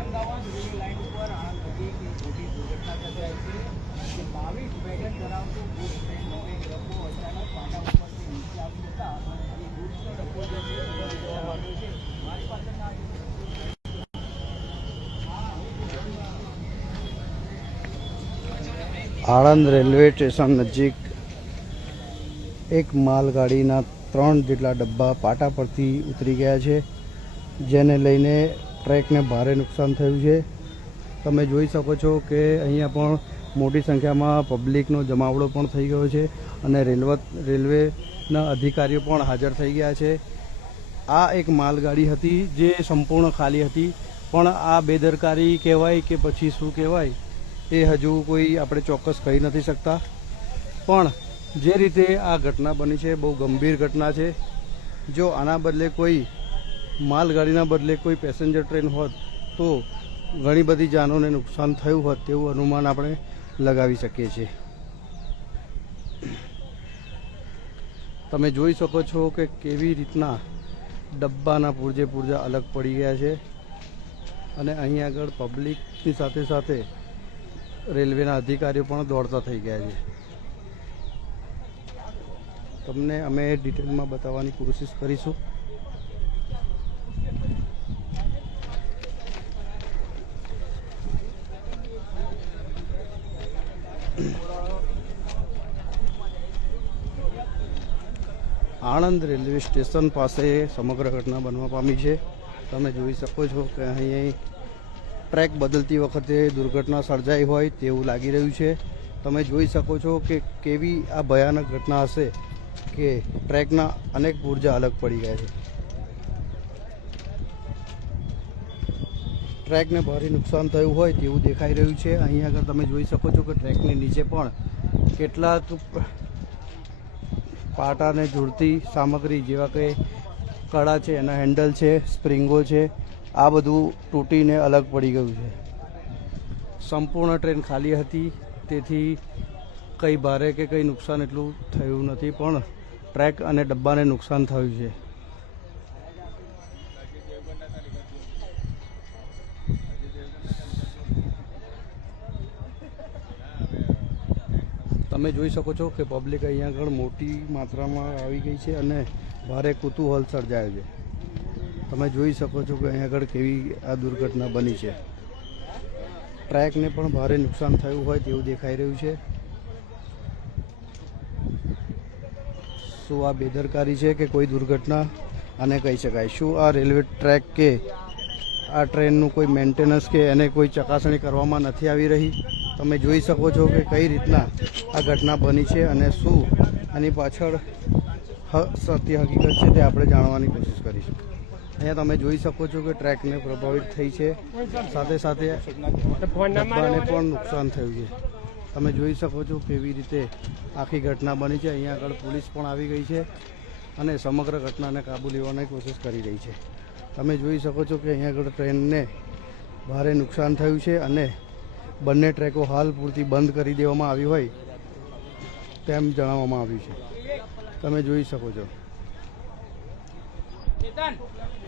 Ahmedabad railway line ઉપર આણંદ નજીક એક મોટી દુર્ઘટના સર્જાઈ છે. 22 વેગન ધરાવતું બુક ટ્રેનનો એક ડબ્બો અચાનક પાટા ઉપરથી નીચે આવી જતા એ બુકનો ડબ્બો જે છે એ જોવા મળ્યો છે. મારી પાછળના આણંદ રેલવે સ્ટેશન નજીક એક માલગાડીના 3 જેટલા ડબ્બા પાટા પરથી ઉતરી ગયા છે, જેને લઈને ટ્રેકને ભારે નુકસાન થયું છે. તમે જોઈ શકો છો કે અહીંયા પણ મોટી સંખ્યામાં પબ્લિકનો જમાવડો પણ થઈ ગયો છે અને રેલવેના અધિકારીઓ પણ હાજર થઈ ગયા છે. આ એક માલગાડી હતી જે સંપૂર્ણ ખાલી હતી, પણ આ બેદરકારી કહેવાય કે પછી શું કહેવાય એ હજુ કોઈ આપણે ચોક્કસ કહી નથી શકતા. પણ જે રીતે આ ઘટના બની છે બહુ ગંભીર ઘટના છે. જો આના બદલે કોઈ માલગાડીના બદલે કોઈ પેસેન્જર ટ્રેન હોત તો ઘણી બધી જાનોને નુકસાન થયું હોત તેવું અનુમાન આપણે લગાવી શકીએ છીએ. તમે જોઈ શકો છો કે કેવી રીતના ડબ્બાના પૂરજે અલગ પડી ગયા છે અને અહીં આગળ પબ્લિકની સાથે સાથે રેલવેના અધિકારીઓ પણ દોડતા થઈ ગયા છે. તમને અમે ડિટેલમાં બતાવવાની કોશિશ કરીશું. આણંદ રેલવે સ્ટેશન પાસે સમગ્ર ઘટના બનવા પામી છે. તમે જોઈ શકો છો કે અહીં ટ્રેક બદલતી વખતે દુર્ઘટના સર્જાઈ હોય તેવું લાગી રહ્યું છે. તમે જોઈ શકો છો કે કેવી આ ભયાનક ઘટના હશે કે ટ્રેકના અનેક પુર્જા અલગ પડી ગયા છે. ટ્રેકને ભારે નુકસાન થયું હોય તેવું દેખાઈ રહ્યું છે. અહીં આગળ તમે જોઈ શકો છો કે ટ્રેકની નીચે પણ કેટલાક પાટાને જોડતી સામગ્રી જેવા કે કડા છે, એના હેન્ડલ છે, સ્પ્રિંગો છે, આ બધું તૂટીને અલગ પડી ગયું છે. સંપૂર્ણ ટ્રેન ખાલી હતી, તેથી કંઈ ભારે કે કંઈ નુકસાન એટલું થયું નથી, પણ ટ્રેક અને ડબ્બાને નુકસાન થયું છે. તમે જોઈ શકો છો કે પબ્લિક અહીંયા આગળ મોટી માત્રામાં આવી ગઈ છે અને ભારે કુતૂહલ સર્જાયું છે. તમે જોઈ શકો છો કે અહીંયા આગળ કેવી આ દુર્ઘટના બની છે. ટ્રેકને પણ ભારે નુકસાન થયું હોય તેવું દેખાઈ રહ્યું છે. શું આ બેદરકારી છે કે કોઈ દુર્ઘટના આને કહી શકાય? શું આ રેલવે ટ્રેક કે આ ટ્રેનનું કોઈ મેન્ટેનન્સ કે એને કોઈ ચકાસણી કરવામાં નથી આવી રહી? તમે જોઈ શકો છો કે કઈ રીતના આ ઘટના બની છે અને શું આની પાછળ સત્ય હકીકત છે તે આપણે જાણવાની કોશિશ કરીશું. અહીંયા તમે જોઈ શકો છો કે ટ્રેકને પ્રભાવિત થઈ છે, સાથે સાથે ડબ્બાને પણ નુકસાન થયું છે. તમે જોઈ શકો છો કેવી રીતે આખી ઘટના બની છે. અહીંયા આગળ પોલીસ પણ આવી ગઈ છે અને સમગ્ર ઘટનાને કાબૂ લેવાની કોશિશ કરી રહી છે. તમે જોઈ શકો છો કે અહીંયા આગળ ટ્રેનને ભારે નુકસાન થયું છે અને બંને ટ્રેકો હાલ પૂરતી બંધ કરી દેવામાં આવી હોય તેમ જણાવવામાં આવ્યું છે. તમે જોઈ શકો છો.